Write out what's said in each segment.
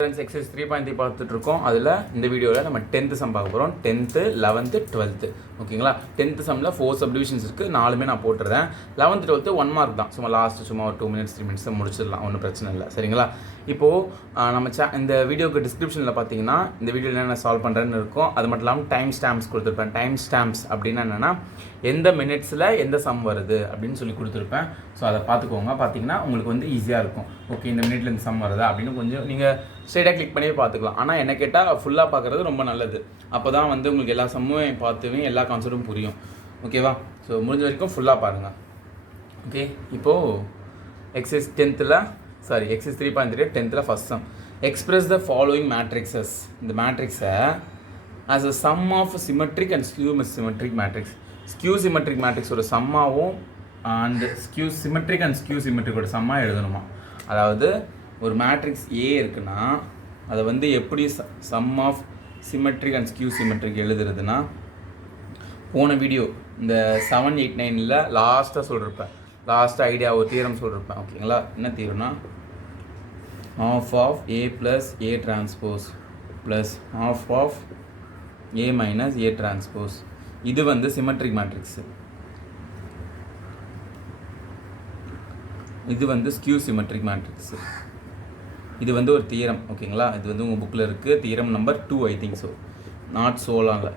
Friends exercise 3.3 பார்த்துட்டு இருக்கோம். அதில் இந்த வீடியோவில் நம்ம 10th சம் பார்க்க போகிறோம். 10th 11th 12th ஓகேங்களா. 10th சம்மில் 4 சப்டிவிஷன்ஸ் இருக்குது. 4மே நான் போட்டுறேன். 11th 12th 1 மார்க் தான். சும்மா லாஸ்ட்டு சும்மா ஒரு 2 minutes 3 minutes முடிச்சிடலாம், ஒன்றும் பிரச்சனை இல்லை. சரிங்களா. இப்போது நம்ம இந்த வீடியோக்கு டிஸ்கிரிப்ஷனில் பார்த்தீங்கன்னா இந்த வீடியோவில் என்ன சால்வ் பண்ணுறேன்னு இருக்கும். அது மட்டும் இல்லாமல் டைம் ஸ்டாம்ப்ஸ் கொடுத்துருப்பேன். டைம் ஸ்டாம்ப்ஸ் அப்படின்னா என்னென்னா எந்த மினிட்ஸில் எந்த சம் வருது அப்படின்னு சொல்லி கொடுத்துருப்பேன். ஸோ அதை பார்த்துக்கோங்க. பார்த்தீங்கன்னா உங்களுக்கு வந்து ஈஸியாக இருக்கும். ஓகே, இந்த மினிட்ல இந்த சம் வருதா அப்படின்னு கொஞ்சம் நீங்கள் ஸ்ட்ரைட்டாக கிளிக் பண்ணி பார்த்துக்கலாம். ஆனால் என்ன கேட்டால் ஃபுல்லாக பார்க்குறது ரொம்ப நல்லது. அப்போ தான் வந்து உங்களுக்கு எல்லா சம்மும் பார்த்துவே எல்லா கான்செப்ட்டும் புரியும். ஓகேவா. ஸோ முடிஞ்ச வரைக்கும் ஃபுல்லாக பாருங்கள். ஓகே, இப்போது exercise 3.3 10th first sum. Express the following matrices. இந்த மேட்ரிக்ஸை as a sum of symmetric and skew symmetric matrix. Skew symmetric மேட்ரிக்ஸோட சம்மாவும் and skew symmetric and skew சிமெட்ரிக்கோட சம்மாக எழுதணுமா. அதாவது ஒரு மேட்ரிக்ஸ் ஏ இருக்குன்னா அதை வந்து எப்படி sum of symmetric and skew symmetric எழுதுறதுன்னா போன வீடியோ இந்த 7, 8, 9ல் லாஸ்ட்டாக சொல்லியிருப்பேன். லாஸ்ட்டாக ஐடியா ஒரு தியரம் சொல்லியிருப்பேன். ஓகேங்களா. என்ன தியரம்னா half of a plus a transpose plus half of a minus a transpose. இது வந்து சிமெட்ரிக் மேட்ரிக்ஸு. இது வந்து ஸ்கியூ சிமெட்ரிக் மேட்ரிக்ஸு. இது வந்து ஒரு தியரம். ஓகேங்களா. இது வந்து உங்கள் புக்கில் இருக்குது. Theorem number 2 I think. So not சோலாம் இல்லை,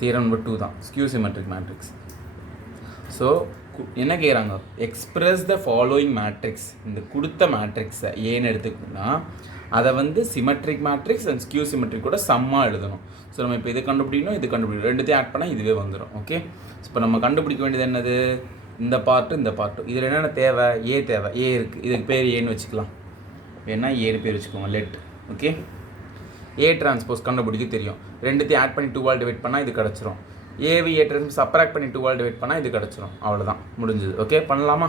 தியரம் நம்பர் 2 தான் ஸ்கியூ சிமெட்ரிக் மேட்ரிக்ஸ். ஸோ என்ன கேட்குறாங்க, எக்ஸ்பிரஸ் த ஃபாலோயிங் மேட்ரிக்ஸ். இந்த கொடுத்த மேட்ரிக்ஸை ஏன்னு எடுத்துக்கிட்டோம்னா அதை வந்து சிமெட்ரிக் மேட்ரிக்ஸ் அண்ட் ஸ்கியூ சிமெட்ரிக்கோட சம்மாக எழுதணும். ஸோ நம்ம இப்போ இது கண்டுபிடிக்கணும், இது கண்டுபிடிக்கணும், ரெண்டுத்தையும் ஆட் பண்ணால் இதுவே வந்துடும். ஓகே. இப்போ நம்ம கண்டுபிடிக்க வேண்டியது என்னது, இந்த பார்ட்டும் இந்த பார்ட்டும். இதில் என்னென்ன தேவை, ஏ தேவை. ஏ இருக்குது, இதுக்கு பேர் ஏன்னு வச்சுக்கலாம். வேணா ஏன்னு பேர் வச்சுக்கோங்க, லெட். ஓகே. ஏ டிரான்ஸ்போஸ் கண்டுபிடிக்க தெரியும். ரெண்டுத்தையும் ஆட் பண்ணி 2ஆல் டிவைட் பண்ணால் இது கிடச்சிரும். ஏவி ஏ டிரான்ஸ்போஸ் சப்ராக்ட் பண்ணி 2ஆல் டிவைட் பண்ணால் இது கிடச்சிரும். அவ்வளோதான், முடிஞ்சுது. ஓகே, பண்ணலாமா.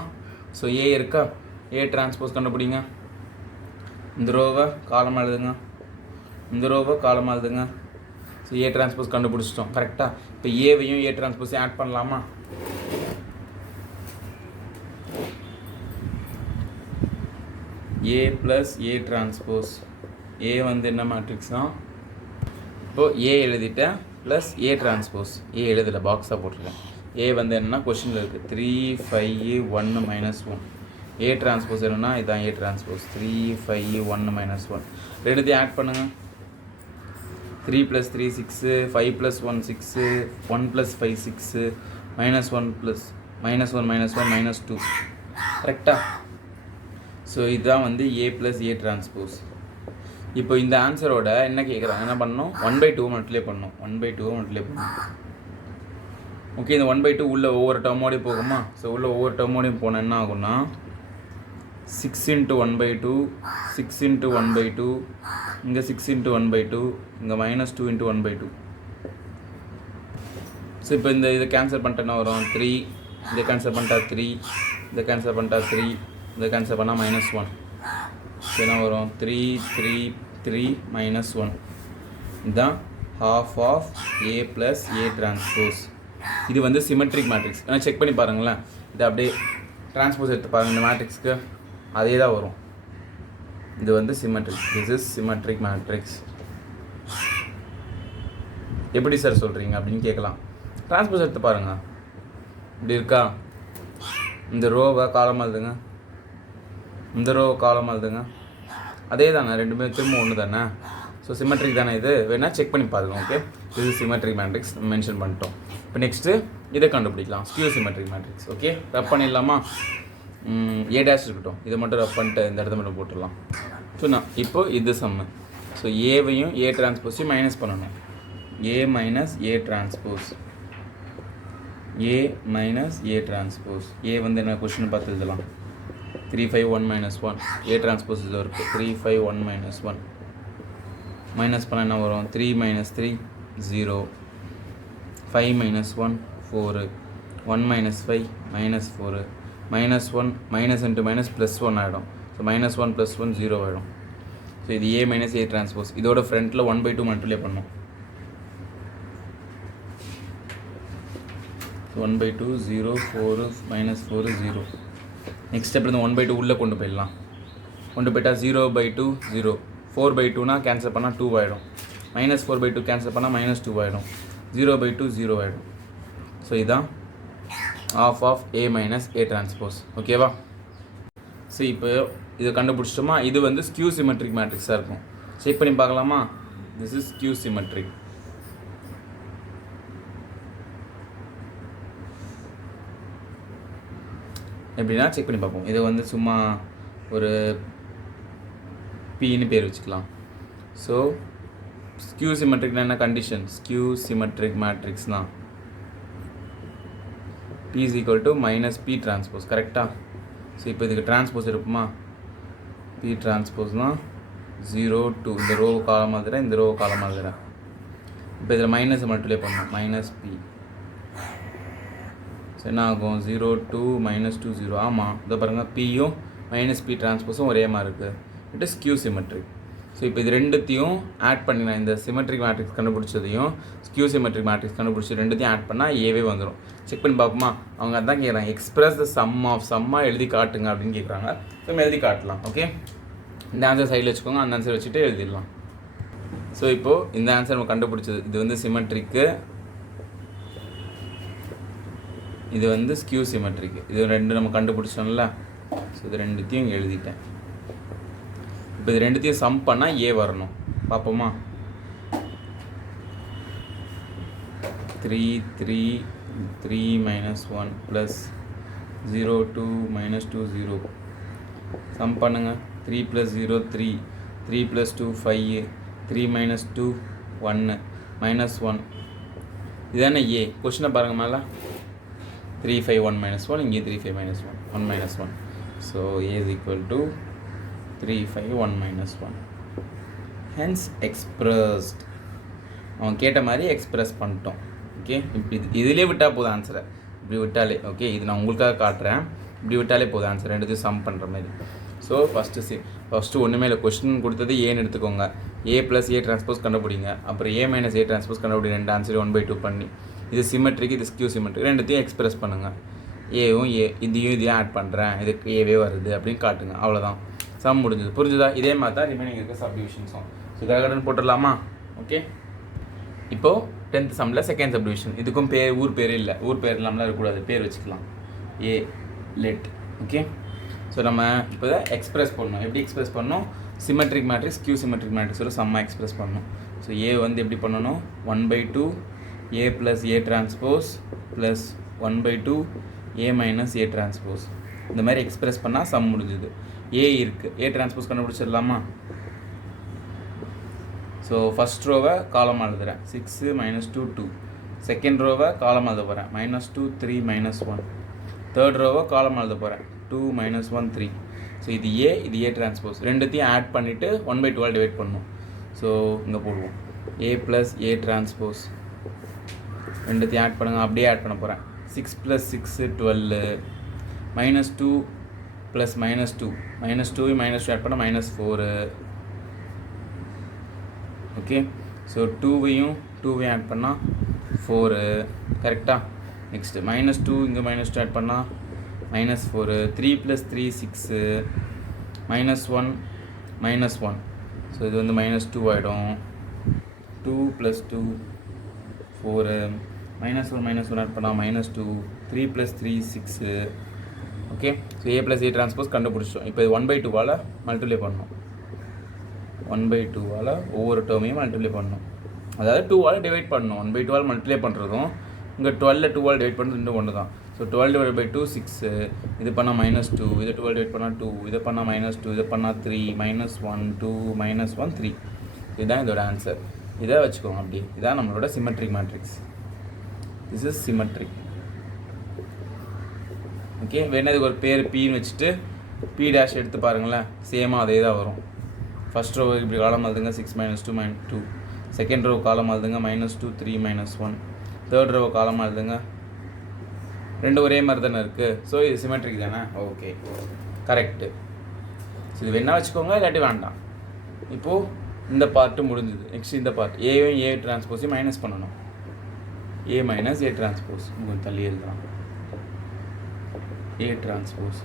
ஸோ ஏ இருக்கா, ஏ டிரான்ஸ்போஸ் கண்டுபிடிங்க. இந்த ரோவை காலமாக எழுதுங்க, இந்த ரோவை காலமாக எழுதுங்க. ஸோ ஏ டிரான்ஸ்போஸ் கண்டுபிடிச்சிட்டோம் கரெக்டாக. இப்போ ஏவையும் ஏ டிரான்ஸ்போஸையும் ஆட் பண்ணலாமா. ஏ ப்ளஸ் ஏ டிரான்ஸ்போஸ். ஏ வந்து என்ன மேட்ரிக்ஸ் தான். இப்போது ஏ எழுதிட்டேன் ப்ளஸ் ஏ டிரான்ஸ்போஸ். ஏ எழுதலை, பாக்ஸாக போட்டிருக்கேன். ஏ வந்து என்னென்னா கொஷினில் இருக்குது 3, 5, 1, -1. ஏ டிரான்ஸ்போஸ் என்னன்னா இதுதான் ஏ டிரான்ஸ்போஸ். 3, 5, 1, -1. ரெண்டுத்தையும் ஆட் பண்ணுங்கள். 3 + 3 6, 5 + 1 6, 1 + 5 6, -1 + -1 -2. கரெக்டாக. ஸோ இதுதான் வந்து ஏ ப்ளஸ் ஏ டிரான்ஸ்போஸ். இப்போ இந்த ஆன்சரோட என்ன கேட்குறாங்க, என்ன பண்ணணும், 1/2 மல்டிப்ளை பண்ணணும். 1/2 மல்டிப்ளை பண்ணணும். ஓகே, இந்த 1/2 உள்ள ஒவ்வொரு டேர்மோடையும் போகுமா. ஸோ உள்ள ஒவ்வொரு டேர்மோடையும் போனால் என்ன ஆகும்னா 6 × 1/2, 6 × 1/2, இங்கே 6 × 1/2, இங்கே -2 × 1/2. ஸோ இப்போ இதை கேன்சல் பண்ணிட்டு என்ன வரும், 3. இதை கேன்சல் பண்ணிட்டா 3, இதை கேன்சல் பண்ணிட்டா 3, இதை கேன்சல் பண்ணால் -1. என்ன வரும், 3, 3, 3, -1. இதுதான் half of a plus a transpose. இது வந்து சிமெட்ரிக் மேட்ரிக்ஸ். ஆனால் செக் பண்ணி பாருங்களேன். இது அப்படியே டிரான்ஸ்போஸ் எடுத்து பாருங்கள். இந்த மேட்ரிக்ஸ்க்கு அதே தான் வரும். இது வந்து symmetric. This is symmetric matrix. எப்படி சார் சொல்கிறீங்க அப்படின்னு கேட்கலாம். டிரான்ஸ்போஸ் எடுத்து பாருங்கள். இப்படி இருக்கா. இந்த ரோவை காலமாக எழுதுங்க, இந்த ரோவை காலமாக எழுதுங்க. அதே தானே, ரெண்டுமே திரும்ப ஒன்று தானே. ஸோ சிமெட்ரிக் தானே. இது வேணால் செக் பண்ணி பாருங்க. ஓகே, இது சிமெட்ரிக் மேட்ரிக்ஸ் மென்ஷன் பண்ணிட்டோம். இப்போ நெக்ஸ்ட்டு இதை கண்டுபிடிக்கலாம், ஸ்கியூ சிமெட்ரிக் மேட்ரிக்ஸ். ஓகே, ரப் பண்ணிடலாமா. ஏ டேஷ் இருக்கட்டும், இதை மட்டும் ரப் பண்ணிட்டு இந்த இடத்த மட்டும் போட்டுடலாம். சொன்னா இப்போ இது சம்மு. ஸோ ஏவையும் ஏ டிரான்ஸ்போஸையும் மைனஸ் பண்ணணும். A minus A transpose, A minus A transpose. A வந்து என்ன கொஷின் பார்த்து எழுதலாம். 3, 5, 1, -1. ஏ டிரான்ஸ்போஸ் இது இருக்குது. 3, 5, 1, -1. மைனஸ் பண்ண என்ன வரும், 3 - 3 0, 5 - 1 4, 1 - 5 -4, -1 மைனஸ் இன்ட்டு மைனஸ் +1 ஆகிடும். ஸோ -1 + 1 0 ஆகிடும். ஸோ இது ஏ மைனஸ் ஏ டிரான்ஸ்போஸ். இதோட ஃப்ரண்ட்டில் 1/2 மல்டிப்ளை பண்ணும். 1/2 0 4 -4 0. நெக்ஸ்ட் ஸ்டெப் இந்த 1/2 உள்ளே கொண்டு போயிடலாம். கொண்டு போயிட்டால் 0/2 0, 4/2னா கேன்சல் பண்ணால் 2 ஆகிடும். -4/2 கேன்சல் பண்ணால் -2 ஆகிடும். 0/2 0 ஆகிடும். ஸோ இதுதான் half of A minus A transpose. ஓகேவா? ஸோ இப்போ இதை கண்டுபிடிச்சிட்டோமா? இது வந்து ஸ்கியூ சிமெட்ரிக் மேட்ரிக்ஸாக இருக்கும். செக் பண்ணி பார்க்கலாமா? This is skew symmetric. எப்படின்னா செக் பண்ணி பார்ப்போம். இதை வந்து சும்மா ஒரு பின்னு பேர் வச்சுக்கலாம். ஸோ ஸ்கியூ சிமெட்ரிக்னா என்ன கண்டிஷன்? ஸ்கியூ சிமெட்ரிக் மேட்ரிக்ஸ்னால் P is equal to minus P transpose. கரெக்டாக? ஸோ இப்போ இதுக்கு டிரான்ஸ்போஸ் இருப்போமா? P டிரான்ஸ்போஸ்னால் 0 2 இந்த ரோ காலம் மாதிரி இந்த ரோ காலம் மாதிரி. இப்போ இதில் மைனஸை மல்டிப்ளை பண்ணணும். மைனஸ் P ஸோ என்ன ஆகும்? 0 2 -2 0. ஆமாம், இதை பாருங்கள், பியும் மைனஸ் P டிரான்ஸ்போஸும் ஒரே மாதிரி இருக்குது. It is skew symmetric. So இப்போ இது ரெண்டுத்தையும் ஆட் பண்ணினா இந்த சிமெட்ரிக் மேட்ரிக்ஸ் கண்டுபிடிச்சதையும் ஸ்கியூ சிமெட்ரிக் மேட்ரிக்ஸ் கண்டுபிடிச்சி ரெண்டுத்தையும் ஆட் பண்ணால் ஏவே வந்துடும். செக் பண்ணி பார்ப்போமா? அவங்க அதான் கேட்குறாங்க, எக்ஸ்பிரஸ் த சம் ஆஃப் சம்மாக எழுதி காட்டுங்க அப்படின்னு கேட்குறாங்க. ஸோ நம்ம எழுதி காட்டலாம். ஓகே, இந்த ஆன்சர் சைடில் வச்சுக்கோங்க, அந்த ஆன்சர் வச்சுட்டு எழுதிடலாம். ஸோ இப்போது இந்த ஆன்சர் நம்ம கண்டுபிடிச்சது இது வந்து சிமெட்ரிக்கு, இது வந்து ஸ்கியூ சிமெட்ரிக்கு. இது ரெண்டு நம்ம கண்டுபிடிச்சோம்ல. ஸோ இது ரெண்டுத்தையும் இங்கே எழுதிட்டேன். இப்போ இது ரெண்டுத்தையும் சம் பண்ணால் ஏ வரணும். பார்ப்போமா? 3 3 3 -1 ப்ளஸ் 0 2 -2 0. சம் பண்ணுங்கள். 3 + 0 3 3 + 2 5 3 - 2 1 -1. இதுதானே ஏ. கொஸ்டினை பாருங்கள் மேலே. 3 5 1 -1, இங்கே 3 5 -1 1 -1. So A is equal to 3 5 1 -1. Hence expressed. அவன் கேட்ட மாதிரி எக்ஸ்பிரஸ் பண்ணிட்டோம். ஓகே, இப்படி இதிலே விட்டால் போதும் ஆன்சரை. இப்படி விட்டாலே ஓகே, இது நான் உங்களுக்காக காட்டுறேன். இப்படி விட்டாலே போதும் ஆன்சர், ரெண்டுத்தையும் சம் பண்ணுற மாதிரி. ஸோ ஃபஸ்ட்டு ஒன்றுமே இல்லை, கொஸ்டின் கொடுத்தது ஏன்னு எடுத்துக்கோங்க. A + A டிரான்ஸ்போஸ் கண்டுபிடிங்க. அப்புறம் A - A டிரான்ஸ்போஸ் கண்டுபிடி. ரெண்டு ஆன்சர் 1/2 பண்ணி இது சிமெட்ரிக்கு, இது ஸ்கியூ சிமெட்ரிக், ரெண்டுத்தையும் எக்ஸ்பிரஸ் பண்ணுங்கள். ஏவும் இதையும் ஆட் பண்ணுறேன், இதுக்கு ஏவே வருது அப்படின்னு காட்டுங்க. அவ்வளோதான், சம் முடிஞ்சது. புரிஞ்சுதா? இதே மாதிரி தான் ரிமைனிங் இருக்க சப்டிவிஷன்ஸும். ஸோ கடகடன் போட்டுடலாமா? ஓகே, இப்போது 10th சம்மில் செகண்ட் சப்டிவிஷன். இதுக்கும் பேர் ஊர் பேர் இல்லை, ஊர் பேர் இல்லாமலாம் இருக்கக்கூடாது, பேர் வச்சுக்கலாம். ஏ லெட். ஓகே, ஸோ நம்ம இப்போ எக்ஸ்பிரஸ் பண்ணணும். எப்படி எக்ஸ்பிரஸ் பண்ணணும்? சிமெட்ரிக் மேட்ரிக்ஸ் ஸ்கியூ சிமெட்ரிக் மேட்ரிக்ஸோட சம்மாக எக்ஸ்பிரஸ் பண்ணணும். ஸோ ஏ வந்து எப்படி பண்ணணும்? 1/2 A + A transpose plus 1/2 A - A transpose. இந்த மாதிரி எக்ஸ்பிரஸ் பண்ணால் சம் முடிஞ்சுது. ஏ இருக்குது, A டிரான்ஸ்போஸ் கண்டுபிடிச்சிடலாமா? ஸோ ஃபஸ்ட் ரோவை காலம் எழுதுகிறேன். 6 -2 2. செகண்ட் ரோவை காலம் எழுத போகிறேன். -2 3 -1. தேர்ட் ரோவை காலம் எழுத போகிறேன். 2 -1 3. ஸோ இது ஏ, இது A டிரான்ஸ்போஸ். ரெண்டுத்தையும் ஆட் பண்ணிவிட்டு 1/2 டிவைட் பண்ணணும். ஸோ இங்கே போடுவோம். A + A டிரான்ஸ்போஸ் ரெண்டுத்தையும் ஆட் பண்ணுங்கள். அப்படியே ஆட் பண்ண போகிறேன். 6 + 6 12 -2 + -2 -2 ஆட் பண்ணால் -4. ஓகே, ஸோ 2வையும் ஆட் பண்ணால் 4. கரெக்டாக? நெக்ஸ்ட்டு -2 இங்கே -2 ஆட் பண்ணால் -4. 3 + 3 6 -1 -1. ஸோ இது வந்து -2 ஆகிடும். 2 + 2 4 -1 ஆட் பண்ணால் -2. 3 + 3 6. Okay, so A + A transpose கண்டுபிடிச்சோம். இப்போ 1/2 மல்டிப்ளை பண்ணணும். 1/2 ஒவ்வொரு டேர்மையும் மல்டிப்ளை பண்ணணும். அதாவது 2 டிவைட் பண்ணணும். 1/2 மல்டிப்ளை பண்ணுறதும் இங்கே 12 2 டிவைட் பண்ணுறது ரெண்டும் ஒன்று தான். ஸோ 12 / 2 6. இது பண்ணால் -2. இதை 12 டிவைட் பண்ணால் 2. இதை பண்ணால் -2. இதை பண்ணால் 3 -1 2 -1 3. இதுதான் இதோட ஆன்சர். இதை வச்சுக்கோங்க அப்படியே. இதான் நம்மளோட symmetric matrix. This is symmetric. Okay, வேணா இதுக்கு ஒரு பேர் பின்னு வச்சுட்டு P' எடுத்து பாருங்களேன். சேமாக அதே தான் வரும். ஃபஸ்ட் ரோ இப்படி காலம் எழுதுங்க. 6 -2 -2. செகண்ட் ரோ காலம் எழுதுங்க. -2 3 -1. தேர்ட் ரோ காலம் எழுதுங்க. ரெண்டு ஒரே மாதிரி தானே இருக்குது. ஸோ இது சிமெட்ரிக் தானே? Okay, correct. ஸோ இது வேணா வச்சுக்கோங்க, இல்லாட்டி வேண்டாம். இப்போது இந்த பார்ட்டு முடிஞ்சுது. நெக்ஸ்ட் இந்த பார்ட் ஏயும் A டிரான்ஸ்போஸையும் மைனஸ் பண்ணணும். A - A டிரான்ஸ்போஸ் உங்களுக்கு தள்ளி எழுதலாம். A transpose.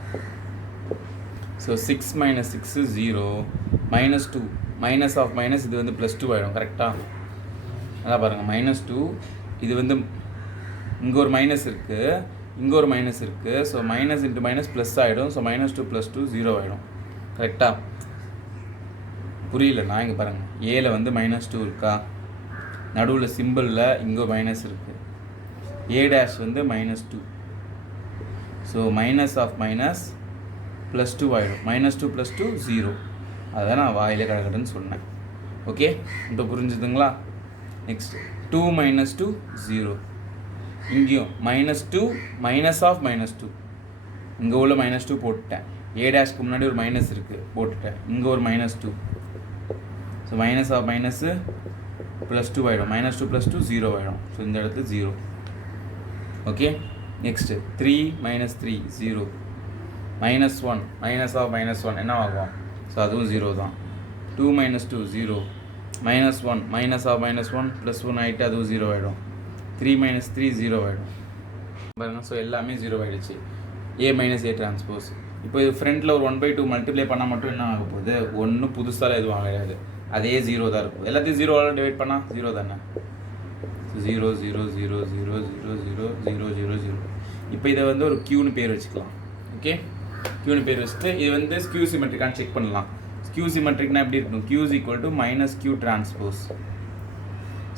So 6 - 6 0 -2 minus of minus இது வந்து +2 ஆகிடும். கரெக்டாக நல்லா பாருங்கள். -2 இது வந்து இங்கே ஒரு மைனஸ் இருக்குது, இங்கே ஒரு மைனஸ் இருக்குது. So minus into minus plus ஆகிடும். ஸோ -2 + 2 0 ஆகிடும். கரெக்டாக புரியலண்ணா இங்கே பாருங்கள். ஏல வந்து -2 இருக்கா, நடுவில் சிம்பிளில் இங்கே மைனஸ் இருக்குது, A' வந்து -2. ஸோ மைனஸ் ஆஃப் மைனஸ் +2 ஆகிடும். -2 + 2 0. அதுதான் நான் வாயிலே கிடக்கட்டுன்னு சொன்னேன். ஓகே, இப்போ புரிஞ்சுதுங்களா? நெக்ஸ்ட் 2 - 2 0. இங்கேயும் -2 மைனஸ் ஆஃப் -2. இங்கே உள்ள -2 போட்டுட்டேன். A' முன்னாடி ஒரு மைனஸ் இருக்குது போட்டுட்டேன். இங்கே ஒரு -2. ஸோ மைனஸ் ஆஃப் மைனஸு +2 ஆகிடும். -2 + 2 0 ஆகிடும். ஸோ இந்த இடத்துல 0. Okay, next 3 - 3 0. -1 மைனஸ் ஆஃப் -1 என்ன ஆகும்? ஸோ அதுவும் 0 தான். 2 - 2 0. -1 மைனஸ் ஆஃப் -1 +1 ஆகிட்டு அதுவும் 0 ஆகிடும். 3 - 3 0 ஆகிடும் பாருங்க. ஸோ எல்லாமே 0 ஆகிடுச்சு. A - A transpose. இப்போ இது ஃப்ரண்ட்டில் ஒரு 1/2 மல்டிப்ளை பண்ணால் மட்டும் என்ன ஆக போகுது? ஒன்றும் புதுசாக எதுவும் ஆகாது, அதே 0 தான் இருக்கும். எல்லாத்தையும் 0 டிவைட் பண்ணால் 0 தானே. 0 0 0 0 0 0 0 0 0. இப்போ இதை வந்து ஒரு க்யூன்னு பேர் வச்சுக்கலாம். ஓகே, க்யூன்னு பேர் வச்சுட்டு இது வந்து ஸ்கியூ சிமெட்ரிக்கான்னு செக் பண்ணலாம். ஸ்கியூ சிமெட்ரிக்னா எப்படி இருக்கணும்? Q = -Q transpose.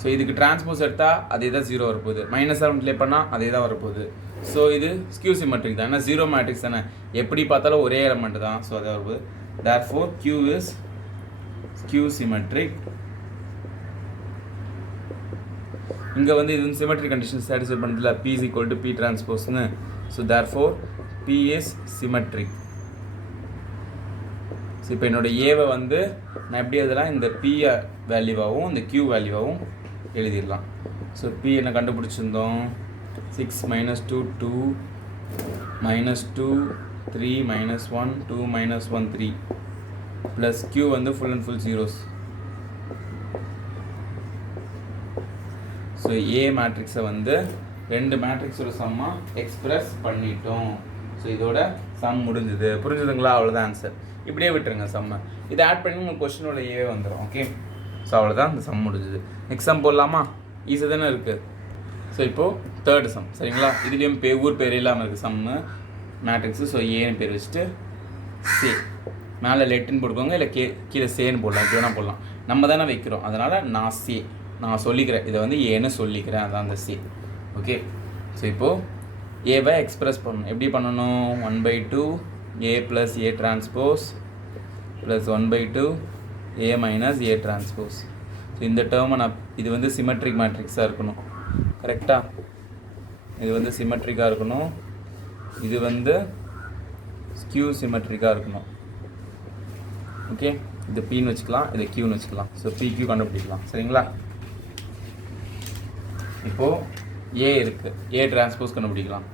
ஸோ இதுக்கு டிரான்ஸ்போஸ் எடுத்தால் அதே தான் 0 வரப்போகுது. -7 ப்ளே பண்ணால் அதே தான் வரப்போகுது. ஸோ இது ஸ்கியூ சிமெட்ரிக் தான். ஏன்னா 0 மேட்ரிக்ஸ் தானே, எப்படி பார்த்தாலும் ஒரே எலமெண்ட் தான். ஸோ அதே வரப்போகுது. therefore Q is skew symmetric. இங்கே வந்து இது சிமெட்ரிக் கண்டிஷன் சாட்டிஸ்ஃபை பண்ணுறதுல P = P டிரான்ஸ்போஸ்னு. So therefore P is symmetric. So இப்போ என்னோட ஏவை வந்து நான் எப்படி எழுதலாம்? இந்த P வேல்யூவாகவும் இந்த Q வேல்யூவாகவும் எழுதிடலாம். ஸோ P என்ன கண்டுபிடிச்சிருந்தோம்? 6 - 2 2 -2 3 -1 2 -1 3 ப்ளஸ் Q வந்து full and full zeros. So A மேட்ரிக்ஸை வந்து 2 மேட்ரிக்ஸோட சம்மாக எக்ஸ்பிரஸ் பண்ணிட்டோம். ஸோ இதோட சம் முடிஞ்சுது. புரிஞ்சுதுங்களா? அவ்வளோதான் ஆன்சர். இப்படியே விட்டுருங்க சம்மை. இதை ஆட் பண்ணி உங்கள் கொஸ்டினோட ஏவே வந்துடும். ஓகே, ஸோ அவ்வளோதான் இந்த சம் முடிஞ்சுது. நெக்ஸ்ட் சம் போடலாமா? ஈஸியாக தானே இருக்குது. ஸோ இப்போது தேர்டு சம் சரிங்களா? இதுலேயும் ஊர் பேர் இல்லாமல் இருக்குது சம்மு மேட்ரிக்ஸு. ஸோ ஏன்னு பேர் வச்சுட்டு சே மேலே லெட்டுன்னு போட்டுக்கோங்க, இல்லை கீழே சேன்னு போடலாம், இப்படி வேணால் போடலாம். நம்ம தானே வைக்கிறோம், அதனால் நான் சொல்லிக்கிறேன். இதை வந்து ஏன்னு சொல்லிக்கிறேன், அதான் அந்த சே. ஓகே, ஸோ இப்போது ஏவை எக்ஸ்பிரஸ் பண்ணணும். எப்படி பண்ணணும்? 1/2 A + A transpose plus 1/2 A - A transpose. So இந்த டேர்மை இது வந்து சிமெட்ரிக் மேட்ரிக்ஸாக இருக்கணும். கரெக்டாக? இது வந்து சிமெட்ரிக்காக இருக்கணும், இது வந்து ஸ்கியூ சிமெட்ரிக்காக இருக்கணும். ஓகே, இது Pன்னு வச்சுக்கலாம், இது Qன்னு வச்சுக்கலாம். ஸோ PQ கண்டுபிடிக்கலாம் சரிங்களா? இப்போது A இருக்குது, A டிரான்ஸ்போஸ் கண்டுபிடிக்கலாம்.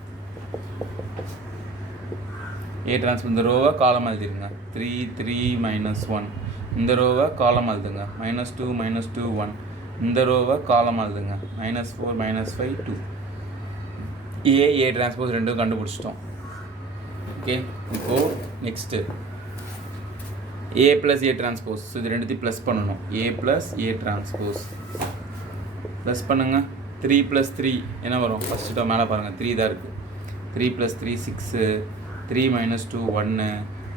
A டிரான்ஸ்போஸ் இந்த ரோவை காலம் எழுதிடுங்க. 3 3 -1. இந்த ரோவை காலம் எழுதுங்க. -2 -2 1. இந்த ரோவை காலம் எழுதுங்க. -4 -5 2. A டிரான்ஸ்போஸ் ரெண்டும் கண்டுபிடிச்சிட்டோம். ஓகே, இப்போது next A + A transpose. So இது ரெண்டுத்தையும் ப்ளஸ் பண்ணணும். A + A டிரான்ஸ்போஸ் ப்ளஸ் பண்ணுங்கள். 3 + 3 என்ன வரும்? ஃபஸ்ட்டு டேர்ம் மேலே பாருங்கள், 3 தான் இருக்குது. 3 + 3 6. 3 - 2 1.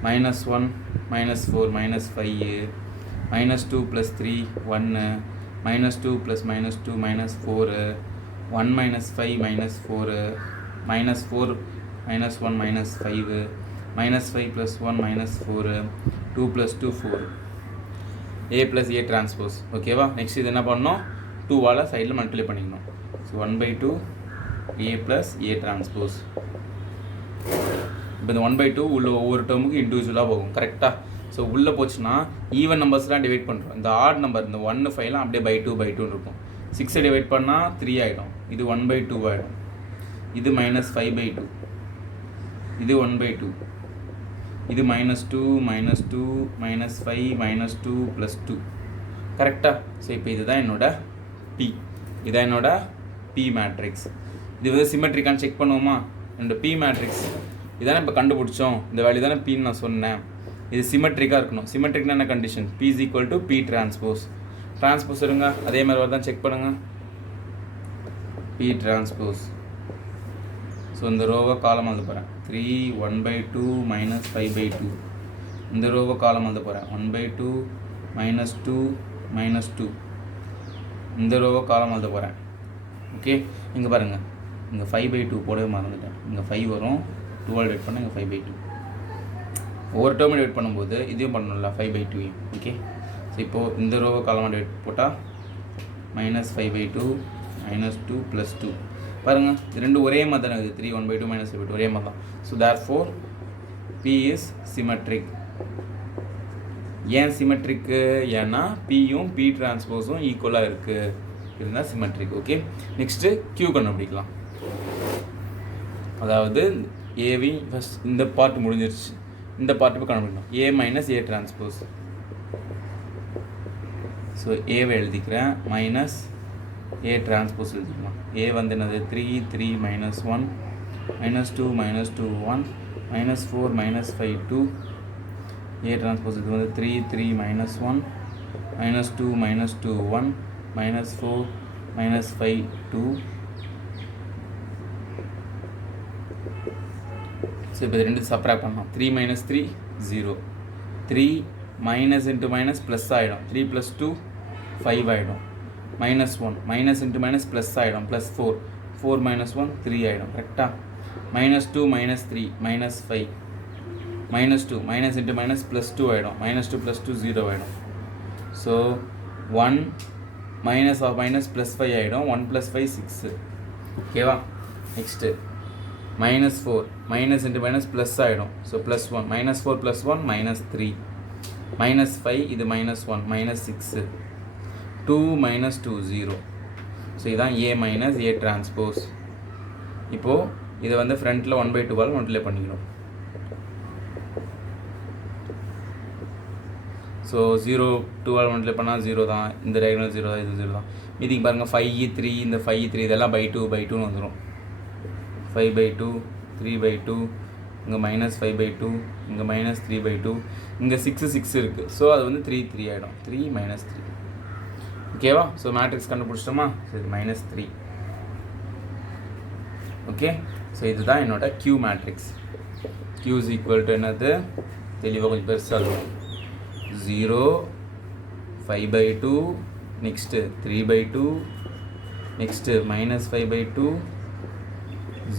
-1 -4 -5. -2 + 3 1. -2 + -2 -4. 1 - 5 -4. -4 -1 -5. -5 + 1 -4. 2 + 2 4. A + A transpose. ஓகேவா? நெக்ஸ்ட் இது என்ன பண்ணணும்? 2வால் சைடில் மல்டிப்ளை பண்ணிக்கணும். So 1/2 A + A transpose. இப்போ இந்த 1/2 உள்ள ஒவ்வொரு டேர்முக்கு இண்டிவிஜுவலாக போகும். கரெக்டாக? ஸோ உள்ளே போச்சுன்னா ஈவன் நம்பர்ஸ்லாம் டிவைட் பண்ணுறோம். இந்த ஆட் நம்பர் இந்த 1 5லாம் அப்படியே /2 இருக்கும். 6 டிவைட் பண்ணால் 3 ஆகிடும். இது 1/2 ஆகிடும். இது -5/2. இது 1/2. இது -2 -2 -5 -2 + 2. கரெக்டாக? ஸோ இப்போ இதுதான் என்னோட P. இதான் என்னோட P மேட்ரிக்ஸ். இது வந்து சிமெட்ரிக்கான்னு செக் பண்ணுவோமா? என்னோட P மேட்ரிக்ஸ் இதானே இப்போ கண்டுபிடிச்சோம். இந்த வேல்யூ தானே Pன்னு நான் சொன்னேன். இது சிமெட்ரிக்காக இருக்கணும். சிமெட்ரிக்னா என்ன condition? P is equal to P transpose. Transpose இருங்க, அதே மாதிரி வருதான் செக் பண்ணுங்கள். P transpose. ஸோ இந்த ரோவை காலம் எழுத போகிறேன். 3 1/2 - 5/2. இந்த ரோவை காலம் எழுத போகிறேன். 1/2 - 2 -2. இந்த ரோவை காலம் எழுத போகிறேன். ஓகே, இங்கே பாருங்கள், இங்கே 5/2 போடவே மறந்துட்டேன். இங்கே 5 வரும், 2 டிவைட் பண்ணால் இங்கே 5/2. ஒவ்வொரு டேர்ம் டிவைட் பண்ணும்போது இதையும் பண்ணணும்ல 5/2. ஓகே, ஸோ இப்போது இந்த ரோவை காலம் டிவைட் போட்டால் -5/2 -2 + 2. பாருங்கள், இது ரெண்டு ஒரே மாதிரி தான் இருக்குது. 3 1/2 - 5/2 ஒரே மாதிரி தான். So therefore P is symmetric. ஏன் சிமெட்ரிக்கு? ஏன்னா பியும் P டிரான்ஸ்போஸும் ஈக்குவலாக இருக்குது, இருந்தால் சிமெட்ரிக். ஓகே, நெக்ஸ்ட்டு Q கண்டுபிடிக்கலாம். அதாவது ஏவி ஃபஸ்ட் இந்த பார்ட் முடிஞ்சிருச்சு, இந்த பார்ட் இப்போ கண்டுபிடிக்கணும். A - A transpose. ஸோ ஏவை எழுதிக்கிறேன், மைனஸ் A டிரான்ஸ்போஸ் எழுதிக்கலாம். A வந்து என்னது? 3 3 - 1 -2 -2 1 -4 -5 2. A டிரான்ஸ்போஸ் இது வந்து 3 3 - 1 -2 -2 1 -4 -5 2. ஸோ இப்போ இது ரெண்டு சப்ராக்ட் பண்ணலாம். 3 - 3 0. 3 மைனஸ் இன்ட்டு மைனஸ் ப்ளஸ் ஆகிடும். 3 + 2 5 ஆகிடும். -1 மைனஸ் இன்ட்டு மைனஸ் ப்ளஸ் ஆகிடும். +4 4 - 1 3 ஆகிடும். கரெக்டாக? -2 - 3 -5 -2 மைனஸ் இன்ட்டு மைனஸ் +2 ஆகிடும். -2 + 2 0 ஆகிடும். ஸோ 1 மைனஸ் ஆஃப் மைனஸ் +5 ஆகிடும். 1 + 5 6. ஓகேவா? Next -4 minus into minus plus ஆகிடும். ஸோ +1 -4 + 1 -3 -5 இது -1 -6 2 - 2 0. ஸோ இதுதான் A - A டிரான்ஸ்போஸ். இப்போது இதை வந்து ஃப்ரண்ட்டில் 1/2 மல்டிப்ளை பண்ணிக்கணும். ஸோ 0 2 மல்டிப்ளை பண்ணால் 0 தான். இந்த டயக்னல் 0 தான், இது 0 தான். மீதிங்க பாருங்கள் 5 3 இந்த 5 3 இதெல்லாம் /2 வந்துடும். 5/2 3/2 இங்கே -5/2 இங்கே -3/2 இங்கே 6 6 இருக்குது. ஸோ அது வந்து 3 3 ஆகிடும். 3 - 3. ஓகேவா? So matrix கண்டுபிடிச்சிட்டோமா? ஸோ இது -3. ஓகே, ஸோ இதுதான் என்னோட Q matrix. Q is equal to என்னது? தெளிவாக கொஞ்சம் பெருசாக இருக்கும். 0 5/2 நெக்ஸ்ட்டு 3/2 நெக்ஸ்ட்டு -5/2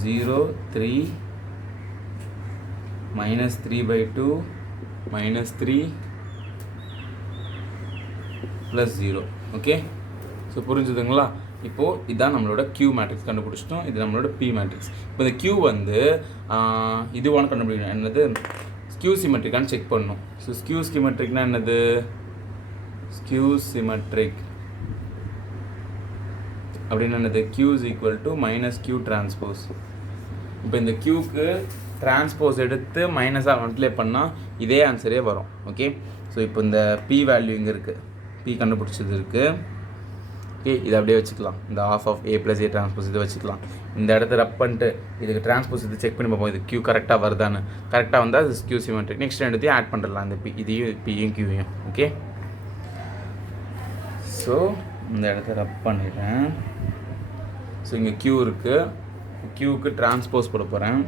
0 3 -3/2 -3 + 0. ஓகே, ஸோ புரிஞ்சுதுங்களா? இப்போது இதுதான் நம்மளோட Q மேட்ரிக்ஸ் கண்டுபிடிச்சிட்டோம். இது நம்மளோட P மேட்ரிக்ஸ். இப்போ இந்த Q வந்து இதுவான கண்டுபிடிக்கணும். என்னது? ஸ்கியூ சிமெட்ரிக்கான்னு செக் பண்ணணும். ஸோ ஸ்கியூ சிமெட்ரிக்னா என்னது? ஸ்கியூ சிமெட்ரிக் அப்படின்னு என்னது? Q is equal to -Q transpose. இப்போ இந்த Qக்கு டிரான்ஸ்போஸ் எடுத்து மைனஸாக மல்டிப்ளை பண்ணால் இதே ஆன்சரே வரும். ஓகே, ஸோ இப்போ இந்த P வேல்யூ இங்கே இருக்குது, P கண்டுபிடிச்சது இருக்குது. ஓகே, இதை அப்படியே வச்சுக்கலாம். இந்த ½ A + A டிரான்ஸ்போஸ் இதை வச்சுக்கலாம். இந்த இடத்த ரப் பண்ணிட்டு இதுக்கு டிரான்ஸ்போஸ் இது செக் பண்ணி பார்ப்போம். இது Q கரெக்டாக வருதான்னு. கரெக்டாக வந்தால் அது Q சிமெட்ரிக். நெக்ஸ்ட் ரெண்டுத்தையும் ஆட் பண்ணிடலாம், இந்த P இதையும் Pயும் Qயும். ஓகே, ஸோ இந்த இடத்த ரப் பண்ணிடுறேன். ஸோ இங்கே Q இருக்குது. Qக்கு டிரான்ஸ்போஸ் போட போகிறேன்.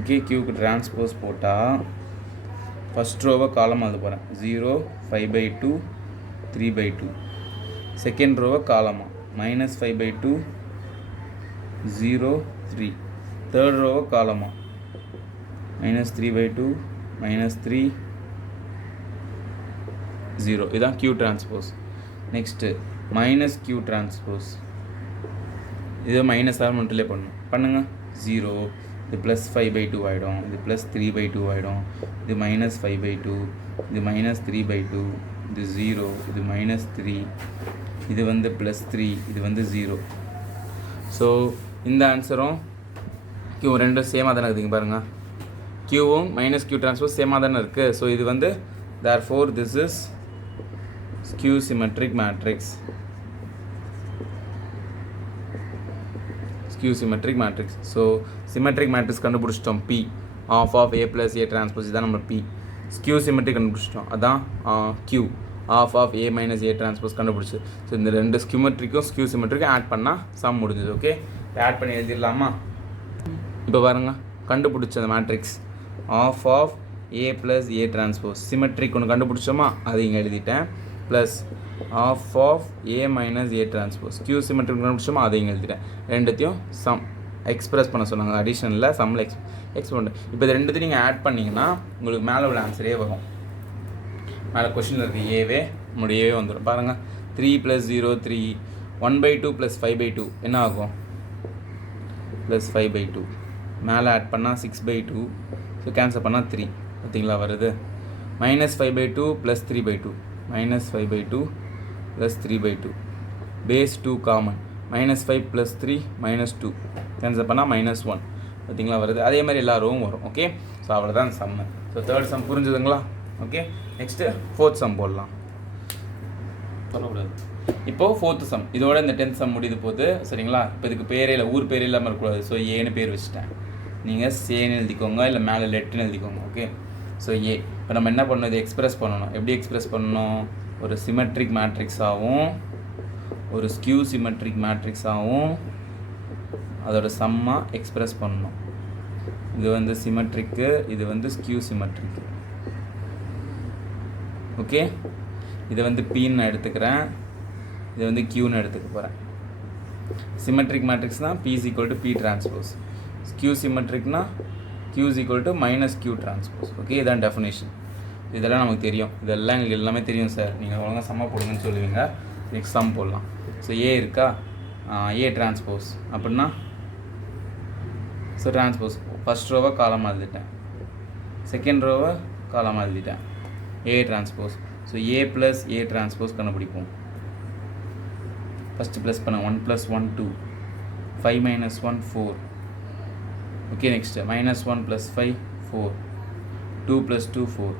ஓகே, Qக்கு டிரான்ஸ்போஸ் போட்டால் ஃபஸ்ட் ரோவை காலம் எழுத போகிறேன். 0 5/2 3/2. செகண்ட் ரோவை காலமாக -5/2 0 3. தேர்ட் ரோவை காலமாக -3/2 -3 0. இதுதான் Q transpose. Next -Q transpose. இது -ஆக மல்டிப்ளை பண்ணுங்கள். 0 இது +5/2 ஆகிடும். இது +3/2 ஆகிடும். இது -5/2 இது -3/2 இது 0 இது -3 இது வந்து +3 இது வந்து 0. ஸோ இந்த ஆன்சரும் Q ரெண்டும் சேமாக தானே இருக்குதுங்க பாருங்கள். Qவும் -Q டிரான்ஸ்போஸ் சேமாக தானே இருக்குது. ஸோ இது வந்து therefore this is Q symmetric matrix. Q symmetric matrix. So symmetric matrix கண்டுபிடிச்சிட்டோம் P. Half of A plus A transpose இதான் நம்ம பி. ஸ்கியூ சிமெட்ரிக் கண்டுபிடிச்சிட்டோம், அதான் Q half of A minus A transpose கண்டுபிடிச்சி. ஸோ இந்த ரெண்டு ஸ்கியூமெட்ரிக்கும் ஸ்கியூ சிமெட்ரிக்கும் ஆட் பண்ணால் சம் முடிஞ்சது. ஓகே, ஆட் பண்ணி எழுதிடலாமா? இப்போ பாருங்கள், கண்டுபிடிச்ச அந்த matrix half of A plus A transpose symmetric ஒன்று கண்டுபிடிச்சோமா, அது இங்கே எழுதிட்டேன். Plus half of A minus A transpose skew symmetric கண்டுபிடிச்சோமா, அதை இங்கே எழுதிட்டேன். ரெண்டுத்தையும் சம் எக்ஸ்பிரஸ் பண்ண சொன்னாங்க, அடிஷனில் சம்மில் எக்ஸ்பிரஸ். இப்போ இது ரெண்டுத்தையும் நீங்கள் ஆட் பண்ணிங்கன்னா உங்களுக்கு மேலே உள்ள ஆன்சரே வரும். மேலே கொஷினில் இருக்குது ஏவே, நம்மளுடைய ஏவே வந்துடும். பாருங்கள், 3 + 0 3, 1/2 + 5/2 என்ன ஆகும்? +5/2. மேலே ஆட் பண்ணால் 6/2. ஸோ கேன்சல் பண்ணால் 3. பார்த்தீங்களா வருது? -5/2 + 3/2, -5/2 + 3/2. Base 2 common, -5 + 3 -2. கேன்சல் பண்ணால் -1. பார்த்தீங்களா வருது? அதே மாதிரி எல்லா ரோவும் வரும். ஓகே, ஸோ அவ்வளோதான் சம்மு. ஸோ தேர்ட் சம் புரிஞ்சுதுங்களா? ஓகே, நெக்ஸ்ட்டு ஃபோர்த் சம் போடலாம். சொல்லக்கூடாது. இப்போது ஃபோர்த்து சம் இதோட இந்த 10th சம் முடிது போகுது. சரிங்களா? இப்போ இதுக்கு பேரே இல்லை, ஊர் பேர் இல்லாமல் இருக்கக்கூடாது. ஸோ ஏன்னு பேர் வச்சுட்டேன். நீங்கள் சேன்னு எழுதிக்கோங்க, இல்லை மேலே லெட்டுன்னு எழுதிக்கோங்க. ஓகே, ஸோ ஏ. இப்போ நம்ம என்ன பண்ணணும்? இது எக்ஸ்பிரஸ் பண்ணணும். எப்படி எக்ஸ்பிரஸ் பண்ணணும்? ஒரு சிமெட்ரிக் மேட்ரிக்ஸாகவும் ஒரு ஸ்கியூ சிமெட்ரிக் மேட்ரிக்ஸாகவும் அதோட சம்மாக எக்ஸ்பிரஸ் பண்ணணும். இது வந்து சிமெட்ரிக்கு, இது வந்து ஸ்கியூ சிமெட்ரிக்கு. ஓகே, இதை வந்து பின்னு நான் எடுத்துக்கிறேன், இதை வந்து கியூன்னு எடுத்துக்க போகிறேன். சிமெட்ரிக் மேட்ரிக்ஸ்னால் P = P டிரான்ஸ்போஸ், ஸ்கியூ சிமெட்ரிக்னா Q = -Q டிரான்ஸ்போஸ். ஓகே, இதான் டெஃபினேஷன். இதெல்லாம் நமக்கு தெரியும், இதெல்லாம் எங்களுக்கு எல்லாமே தெரியும் சார். நீங்கள் ஒழுங்காக சம்மா போடுங்கன்னு சொல்லுவீங்க. நெக்ஸ்ட் சம் போடலாம். ஸோ ஏ இருக்கா, ஏ டிரான்ஸ்போஸ் அப்படின்னா, ஸோ டிரான்ஸ்போஸ் ஃபஸ்ட் ரோவை காலமாக எழுதிட்டேன், செகண்ட் ரோவை காலமாக எழுதிட்டேன். A transpose. So A plus A transpose கண்டுபிடிப்போம். ஃபஸ்ட்டு ப்ளஸ் பண்ண 1 + 1 2, 5 - 1 4. Okay, next -1 + 5 4, 2 + 2 4.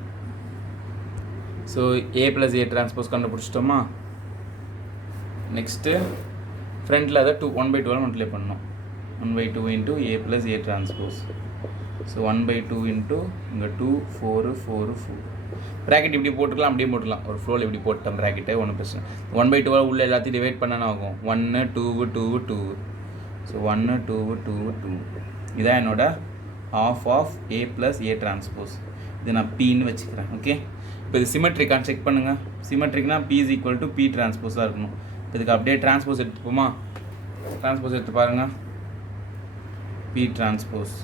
So A plus A transpose கண்டுபிடிச்சிட்டோமா? நெக்ஸ்ட்டு ஃப்ரண்ட்டில் அதை 1/2 மல்டிப்ளை பண்ணோம். 1/2 × A plus A transpose. So 1/2 × இங்கே 2 4 4 4. ப்ராக்கெட் இப்படி போட்டுக்கலாம், அப்படியே போட்டுக்கலாம். ஒரு ஃப்ளோவில் இப்படி போட்டோம் ப்ராக்கெட்டை, ஒன்றும் பிரச்சனை. 1/2 உள்ள எல்லாத்தையும் டிவைட் பண்ணால் ஆகும். 1 2 2 2. ஸோ 1 2 2 2. இதான் என்னோட half of A plus A transpose. இது நான் பின்னு வச்சுக்கிறேன். ஓகே, இப்போ இது சிமெட்ரிக்கான்னு செக் பண்ணுங்கள். சிமெட்ரிக்னா P = P டிரான்ஸ்போஸாக இருக்கணும். இதுக்கு அப்படியே டிரான்ஸ்போஸ் எடுத்துப்போமா? டிரான்ஸ்போஸ் எடுத்து பாருங்கள். P டிரான்ஸ்போஸ்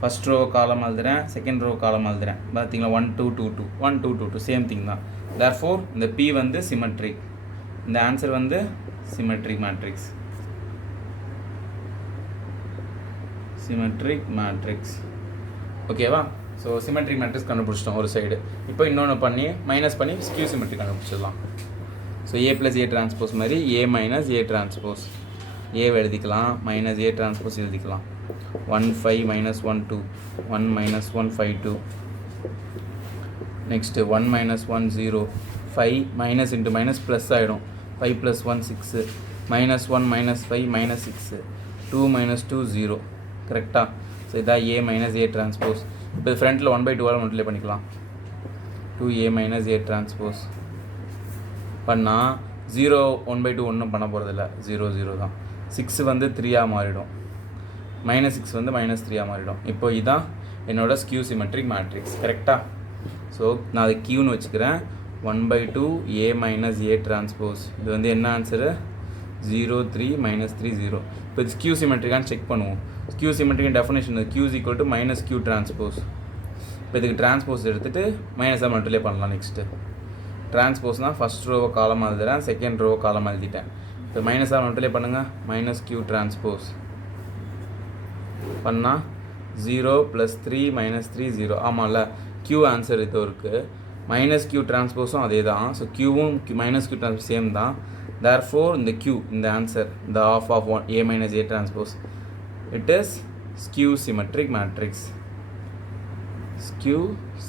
ஃபஸ்ட் ரோ காலம் எழுதுறேன், செகண்ட் ரோ காலம் எழுதுறேன். பார்த்தீங்களா? 1 2 2 2, 1 2 2 2 சேம் திங் தான். தேர்ஃபோர் இந்த P வந்து சிமெட்ரிக். இந்த ஆன்சர் வந்து சிமெட்ரிக் மேட்ரிக்ஸ். Symmetric matrix. ஓகேவா? ஸோ சிமெட்ரிக் மேட்ரிக்ஸ் கண்டுபிடிச்சிட்டோம் ஒரு சைடு. இப்போ இன்னொன்று பண்ணி மைனஸ் பண்ணி ஸ்கியூ சிமெட்ரிக் கண்டுபிடிச்சிடலாம். So A plus A transpose மாதிரி ஏ மைனஸ் ஏ டிரான்ஸ்போஸ். ஏவை எழுதிக்கலாம், மைனஸ் ஏ டிரான்ஸ்போஸ் எழுதிக்கலாம். 1 5 - 1 2, 1 - 1 5 2. Next 1 - 1 0, 5 minus into minus plus ஆகிடும். 5 + 1 6, -1 -5 -6, 2 - 2 0. கரெக்டாக? ஸோ இதான் ஏ மைனஸ் ஏ டிரான்ஸ்போஸ். இப்போ ஃப்ரண்ட்டில் 1/2 மல்டிப்ளை பண்ணிக்கலாம். 2a - a டிரான்ஸ்போஸ் பண்ணால் 0 1/2 ஒன்றும் பண்ண போகிறதில்ல, 0 0 தான். 6 வந்து 3ஆக மாறிடும், -6 வந்து -3ஆக மாறிடும். இப்போ இதுதான் என்னோடய ஸ்கியூ சிமெட்ரிக் மேட்ரிக்ஸ். கரெக்டாக? ஸோ நான் அதை கியூன்னு வச்சுக்கிறேன். 1/2 a - a டிரான்ஸ்போஸ். இது வந்து என்ன ஆன்சரு? 0 3 -3 0. இப்போ இது ஸ்கியூ சிமெட்ரிக்கான்னு செக் பண்ணுவோம். Skew symmetric definition Q = -Q transpose. இப்போ இதுக்கு டிரான்ஸ்போஸ் எடுத்துகிட்டு மைனஸாக மல்டிப்ளை பண்ணலாம். நெக்ஸ்ட்டு டிரான்ஸ்போஸ்னால் ஃபஸ்ட் ரோவை காலமாக எழுதுறேன், செகண்ட் ரோவை காலமாக எழுதிட்டேன். இப்போ மைனஸாக மல்டிப்ளை பண்ணுங்கள். -Q டிரான்ஸ்போஸ் பண்ணால் 0 + 3 -3 0. ஆமாம்ல, Q ஆன்சர் இது இருக்குது. -Q டிரான்ஸ்போஸும் அதே தான். ஸோ Qவும் -Q டிரான்ஸ்போஸ் சேம் தான். தேர்ஃபோர் இந்த Q, இந்த ஆன்சர், இந்த half of a - a transpose, it is skew symmetric matrix. Skew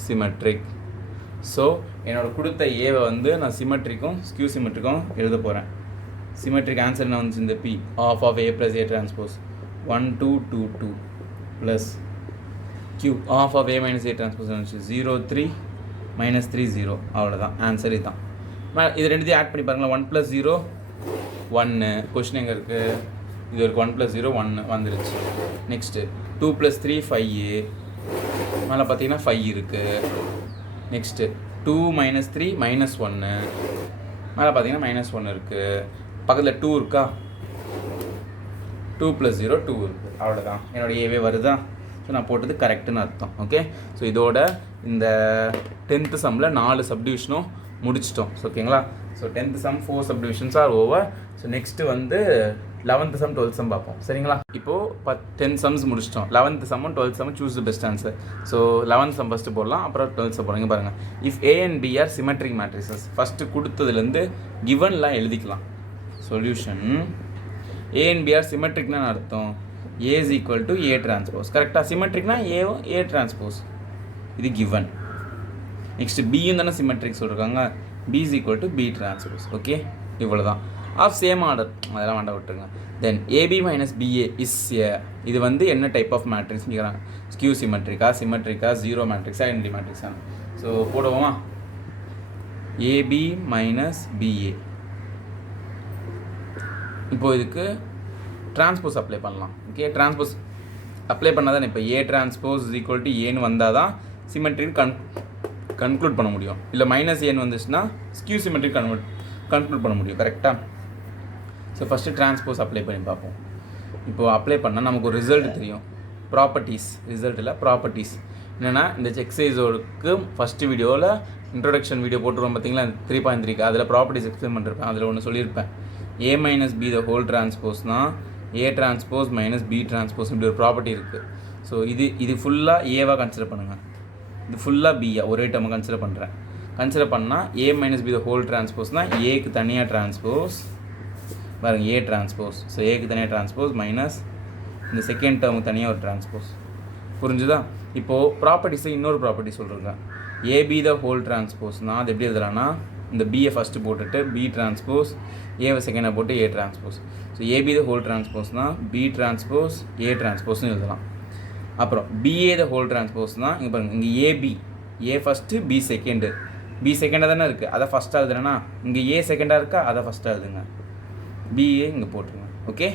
symmetric. So என்னோட கொடுத்த ஏவை வந்து நான் சிமெட்ரிக்கும் ஸ்கியூ சிமெட்ரிக்கும் எழுத போகிறேன். சிமெட்ரிக் ஆன்சர் என்ன வந்துச்சு? இந்த P half of a + a transpose 1 2 2 2 plus q half of a minus a transpose 0 3 minus 3 0 அவ்வளோதான் ஆன்சர் இதுதான். இது ரெண்டுத்தையும் ஆட் பண்ணி பாருங்களேன். 1 + 0 1 கொஷின் எங்கே இருக்குது? இது ஒரு 1 + 0 1 வந்துருச்சு. நெக்ஸ்ட்டு 2 + 3 5 மேலே பார்த்தீங்கன்னா 5 இருக்குது. நெக்ஸ்ட்டு 2 - 3 -1 மேலே பார்த்தீங்கன்னா -1 இருக்குது. பக்கத்தில் 2 இருக்கா? 2 + 0 2 இருக்குது. அவ்வளோதான், என்னோடய ஏவே வருதா? ஸோ நான் போட்டது கரெக்டுன்னு அர்த்தம். ஓகே, ஸோ இதோட இந்த 10th சம்மில் 4 சப்டிவிஷனும் முடிச்சிட்டோம். ஸோ ஓகேங்களா? So 10th sum 4 subdivisions are over. So next வந்து 11th சம் 12th சம் பார்ப்போம். சரிங்களா? இப்போது 10 சம்ஸ் முடிச்சிட்டோம். 11th சம்மும் 12th சம்மும் choose the best answer. So 11th sum first போடலாம், அப்புறம் 12th சம் போடுங்க. பாருங்கள், if A and B are symmetric matrices. First கொடுத்ததுலேருந்து கிவன்லாம் எழுதிக்கலாம். Solution A and B are சிமெட்ரிக்னா அர்த்தம் A is equal to A transpose. கரெக்டாக? சிமெட்ரிக்னா ஏ டிரான்ஸ்போஸ், இது கிவன். நெக்ஸ்ட் பியும் தானே சிமெட்ரிக் சொல்லியிருக்காங்க, B is equal to B transpose. Okay, இவ்வளோ தான். ஆஃப் சேம் ஆர்டர், அதெல்லாம் வேண்டாம் விட்டுருங்க. Then AB minus BA is A. இது வந்து என்ன டைப் ஆஃப் மேட்ரிக்ஸ் கேட்குறாங்க? ஸ்கியூ சிமெட்ரிக்கா, ஜீரோ மேட்ரிக்ஸா, ஐடென்டி மேட்ரிக்ஸா? ஸோ போடுவோமா? AB minus BA. இப்போது இதுக்கு டிரான்ஸ்போஸ் அப்ளை பண்ணலாம். ஓகே, டிரான்ஸ்போஸ் அப்ளை பண்ணால் தான் இப்போ A transpose is equal to ஏன்னு வந்தால் தான் சிமெட்ரிக் கன்க்ளூட் பண்ண முடியும். இல்லை -ஏன்னு வந்துச்சுன்னா ஸ்கியூ சிமெட்ரிக் கன்க்ளூட் பண்ண முடியும். கரெக்டாக? ஸோ ஃபஸ்ட்டு டிரான்ஸ்போஸ் அப்ளை பண்ணி பார்ப்போம். இப்போது அப்ளை பண்ணால் நமக்கு ஒரு ரிசல்ட் தெரியும். ப்ராப்பர்ட்டிஸ், ரிசல்ட் இல்லை ப்ராப்பர்ட்டிஸ் என்னென்னா, இந்த எக்ஸசைஸோருக்கு ஃபஸ்ட்டு வீடியோவில் இன்ட்ரொடக்ஷன் வீடியோ போட்டுருவோம் பார்த்தீங்களா, 3.3க்கு. அதில் ப்ராப்பர்ட்டிஸ் எக்ஸ்பிளைன் பண்ணிருப்பேன். அதில் ஒன்று சொல்லியிருப்பேன், A minus B the whole டிரான்ஸ்போஸ்னால் A transpose minus B transpose இப்படி ஒரு ப்ராப்பர்ட்டி இருக்குது. ஸோ இது ஃபுல்லாக ஏவாக கன்சிடர் பண்ணுங்கள், இது ஃபுல்லாக பியா ஒரே டேர்மை கன்சிடர் பண்ணுறேன். கன்சிடர் பண்ணால் ஏ மைனஸ் பி த ஹோல் டிரான்ஸ்போஸ்னால் ஏக்கு தனியாக டிரான்ஸ்போஸ் பாருங்கள், ஏ டிரான்ஸ்போஸ். ஸோ ஏக்கு தனியாக டிரான்ஸ்போஸ் மைனஸ் இந்த செகண்ட் டேர்முக்கு தனியாக ஒரு டிரான்ஸ்போஸ். புரிஞ்சுதா? இப்போது ப்ராப்பர்ட்டிஸை இன்னொரு ப்ராப்பர்ட்டி சொல்கிறேங்க. ஏபி த ஹோல் டிரான்ஸ்போஸ்னால் அது எப்படி எழுதுறான்னா, இந்த பியை ஃபஸ்ட்டு போட்டுட்டு பி டிரான்ஸ்போஸ், ஏவை செகண்டாக போட்டு A transpose. So AB the whole டிரான்ஸ்போஸ்னால் பி டிரான்ஸ்போஸ் ஏ டிரான்ஸ்போஸ்னு எழுதலாம். அப்புறம் பிஏ த ஹோல் டிரான்ஸ்போஸ்னால் இங்கே பாருங்கள், இங்கே AB, A first B second, B செகண்டாக தானே இருக்குது, அதை ஃபஸ்ட்டாக எழுதுறேன்னா இங்கே ஏ செகண்டாக இருக்கா, அதை ஃபஸ்ட்டாக எழுதுங்க, பிஏ இங்கே போட்டுருங்க. ஓகே,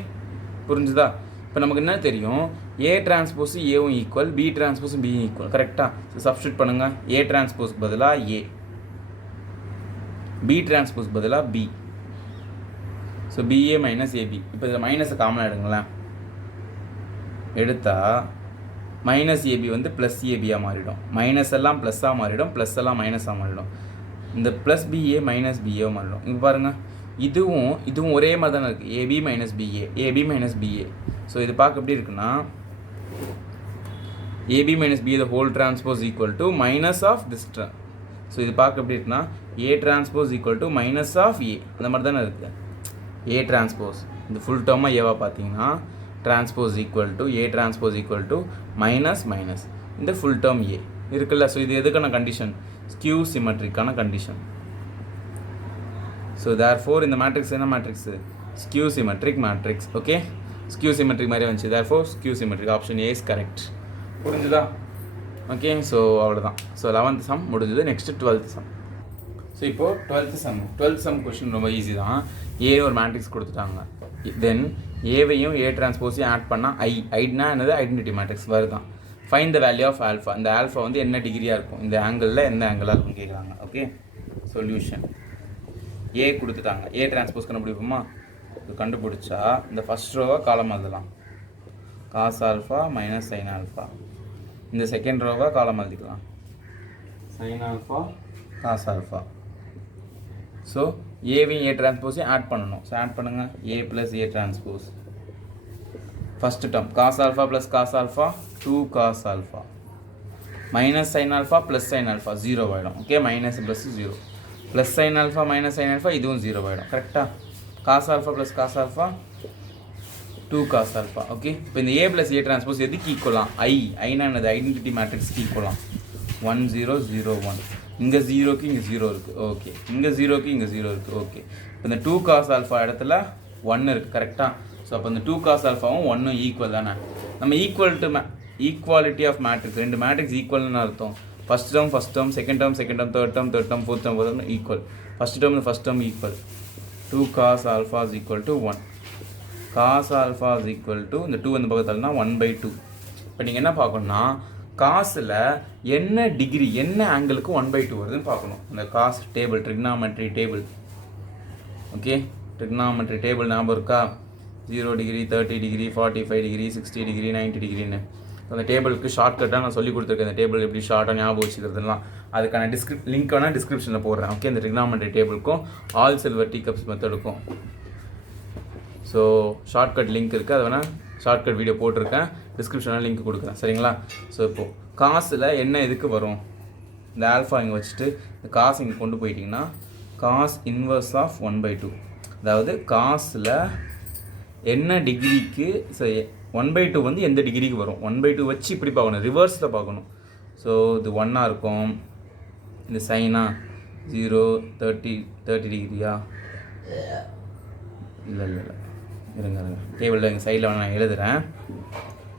புரிஞ்சுதா? இப்போ நமக்கு என்ன தெரியும், ஏ டிரான்ஸ்போஸ் ஏவும் ஈக்குவல், பி டிரான்ஸ்போஸும் பியும் ஈக்குவல். கரெக்டாக? ஸோ சப்ஸ்டியூட் பண்ணுங்கள். ஏ டிரான்ஸ்போஸ்க்கு பதிலாக ஏ, பி டிரான்ஸ்போஸ் பதிலாக B. So BA minus AB. இப்போ இதில் மைனஸை காமனாக எடுங்களேன். எடுத்தால் மைனஸ் ஏபி வந்து ப்ளஸ் ஏபியாக மாறிடும், மைனஸ் எல்லாம் ப்ளஸ்ஸாக மாறிடும், ப்ளஸ் எல்லாம் மைனஸாக மாறிடும். இந்த ப்ளஸ் பிஏ மைனஸ் பிஏ மாறிடும். இங்கே பாருங்கள், இதுவும் ஒரே மாதிரி தானே இருக்குது, AB minus BA, AB minus BA. So இது பார்க்க எப்படி இருக்குன்னா, AB minus BA the whole transpose equal to minus of this. So இது பார்க்க எப்படி இருக்குன்னா, A transpose equal to minus of A, அந்த மாதிரி தானே இருக்குது. ஏ டிரான்ஸ்போஸ் இந்த ஃபுல் டேர்மாக ஏவா பார்த்தீங்கன்னா, transpose equal to A transpose equal to minus minus இந்த ஃபுல் டேர்ம் ஏ இருக்குல்ல. ஸோ இது எதுக்கான கண்டிஷன்? ஸ்கியூ சிமெட்ரிக்கான கண்டிஷன். ஸோ தேர்ஃபோர் இந்த மேட்ரிக்ஸ் என்ன matrix? Skew symmetric matrix. Okay, skew symmetric மாதிரி வந்துச்சு. Therefore skew symmetric, option A is correct. புரிஞ்சுதா? ஓகே, ஸோ அவ்வளோதான். ஸோ 11th சம் முடிஞ்சது. Next 12th sum. ஸோ இப்போது 12th சம் கொஷின் ரொம்ப ஈஸி தான். ஏ ஒரு மேட்ரிக்ஸ் கொடுத்துட்டாங்க. தென் ஏவையும் ஏ டிரான்ஸ்போஸையும் ஆட் பண்ணால் ஐட்னா என்னது? ஐடென்டிட்டி மேட்ரிக்ஸ் வருதான். Find the value of alpha. இந்த ஆல்ஃபா வந்து என்ன டிகிரியாக இருக்கும், இந்த ஆங்கிளில் எந்த ஆங்கிளாக இருக்கும்னு கேட்குறாங்க. ஓகே, சொல்யூஷன் ஏ கொடுத்துட்டாங்க. ஏ டிரான்ஸ்போஸ் கண்டுபிடிப்போமா? இது கண்டுபிடிச்சா இந்த ஃபஸ்ட் ரோவை காலம் எழுதலாம், cos alpha minus sine alpha. இந்த செகண்ட் ரோவை காலம் எழுதிக்கலாம், sine alpha cos alpha. So ஏவையும் ஏ டிரான்ஸ்போஸையும் ஆட் பண்ணணும். ஸோ ஆட் பண்ணுங்கள், A plus A transpose. First term cos alpha plus cos alpha 2 cos alpha minus sine alpha plus sine alpha 0 ஆகிடும். Okay, minus plus 0 plus sine alpha minus sine alpha இதுவும் 0 ஆகிடும். கரெக்டாக? Cos alpha plus cos alpha 2 cos alpha. Okay, இப்போ இந்த ஏ plus A transpose எதுக்கு ஈக்குவலாம்? ஐனா என்னது? Identity மேட்ரிக்ஸ்க்கு ஈக்குவலாம். 1 0 0 1. இங்கே 0க்கு இங்கே 0 இருக்குது. ஓகே, இங்கே 0க்கு இங்கே 0 இருக்குது. ஓகே, இப்போ இந்த 2 காஸ் ஆல்ஃபா இடத்துல 1 இருக்குது. கரெக்டாக? ஸோ அப்போ இந்த 2 காஸ் ஆல்ஃபாவும் 1 ஈக்குவல் தானே. நம்ம ஈக்குவாலிட்டி ஆஃப் மேட்ரிக்ஸ். ரெண்டு மேட்ரிக்ஸ் ஈக்குவல்னு அர்த்தம். First term second term third term fourth term equal. First term equal. 2 cos alpha is equal to 1. cos alpha is equal to இந்த 2 வந்து பக்கத்துலனா 1/2. இப்போ நீங்கள் என்ன பார்க்கணும்னா காசில் என்ன டிகிரி என்ன ஆங்கிளுக்கு 1/2 வருதுன்னு பார்க்கணும். இந்த cos table trigonometry table. Okay, trigonometry table ஞாபகம் இருக்கா? 0 டிகிரி, 30 டிகிரி, 45 டிகிரி, 60 டிகிரி, 90 டிகிரின்னு. அந்த டேபிளுக்கு ஷார்ட்கட்டாக நான் சொல்லி கொடுத்துருக்கேன். இந்த டேபிள் எப்படி ஷார்ட்டாக ஞாபகம் வச்சுக்கிறதுலாம் அதுக்கான லிங்க் வேணால் டிஸ்கிரிப்ஷனில் போடுறேன். ஓகே, இந்த ட்ரிக்னாமெட்ரி டேபிளுக்கும் ஆல் சில்வர் டீ கப்ஸ் மெத்தடுக்கும். ஸோ ஷார்ட்கட் லிங்க் இருக்குது, அது வேணால் ஷார்ட்கட் வீடியோ போட்டிருக்கேன், டிஸ்கிரிப்ஷனில் லிங்க் கொடுக்குறேன். சரிங்களா? ஸோ இப்போது காசில் என்ன இதுக்கு வரும்? இந்த ஆல்ஃபா இங்கே வச்சுட்டு இந்த காசு இங்கே கொண்டு போயிட்டிங்கன்னா காஸ் இன்வர்ஸ் ஆஃப் 1/2. அதாவது காசில் என்ன டிகிரிக்கு 1/2 வந்து எந்த டிகிரிக்கு வரும்? 1/2 வச்சு இப்படி பார்க்கணும், ரிவர்ஸில் பார்க்கணும். ஸோ இது 1 இருக்கும், இந்த சைனா 0 30 டிகிரியா? இல்லை இருங்க டேபிளில் எங்கள் சைடில் நான் எழுதுகிறேன்.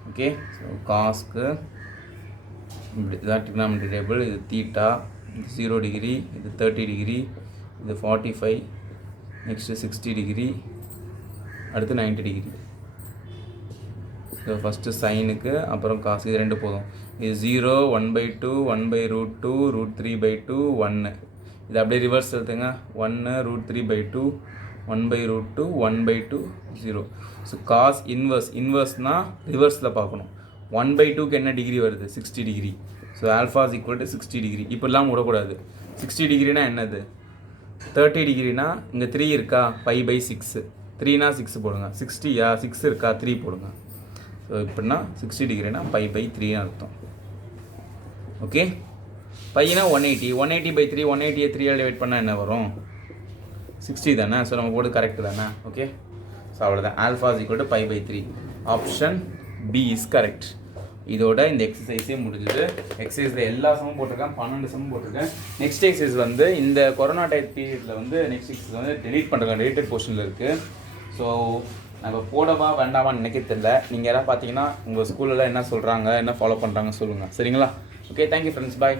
ஓகே, ஸோ காஸ்க்கு இப்படி இதான் ட்ரிக்னாமெட்ரி டேபிள். இது தீட்டா, இது 0 டிகிரி, இது 30 டிகிரி, இது 45, நெக்ஸ்ட்டு 60 டிகிரி, அடுத்து 90 டிகிரி. ஸோ ஃபஸ்ட்டு சைனுக்கு அப்புறம் காசு, இது ரெண்டு போதும். இது 0 1/2 1/√2 √3/2 1. இது அப்படியே ரிவர்ஸ் எடுத்துங்க. 1 √3/2 1/√2 1/2 0. ஸோ காஸ் இன்வர்ஸ்னால் ரிவர்ஸில் பார்க்கணும். 1/2க்கு என்ன டிகிரி வருது? 60 degree. So alpha is equal to 60 degree. இப்படிலாம் விடக்கூடாது. 60 டிகிரினா என்னது? 30 டிகிரினா இங்கே 3 இருக்கா? π/6. 3னா 6 போடுங்க. 60யா? 6 இருக்கா? 3 போடுங்க. ஸோ இப்படின்னா 60 டிகிரினா π/3ன்னு அர்த்தம். ஓகே, பையனா 180. 180/3 180 3 டிவைட் பண்ணால் என்ன வரும்? 60 தானே. ஸோ நம்ம போட்டு கரெக்டு தானே. ஓகே, ஸோ அவ்வளோதான். Alpha is equal to π/3. Option B is correct. இதோட இந்த எக்ஸசைஸே முடிஞ்சுது. எக்ஸசைஸில் எல்லா சமமும் போட்டிருக்கேன், 12 சமம் போட்டிருக்கேன். நெக்ஸ்ட் எக்ஸசைஸ் வந்து இந்த கொரோனா டைப் பீரியடில் வந்து நெக்ஸ்ட் எக்ஸசைஸ் வந்து டெலீட் பண்ணுறேன், டெலிட்டட் போர்ஷனில் இருக்குது. ஸோ நம்ம போடவா வேண்டாமான்னு நினைக்க தெரியல. நீங்கள் யாராவது பார்த்தீங்கன்னா உங்கள் ஸ்கூலில் என்ன சொல்கிறாங்க, என்ன ஃபாலோ பண்ணுறாங்க சொல்லுங்கள். சரிங்களா? ஓகே, தேங்க்யூ ஃப்ரெண்ட்ஸ், பாய்.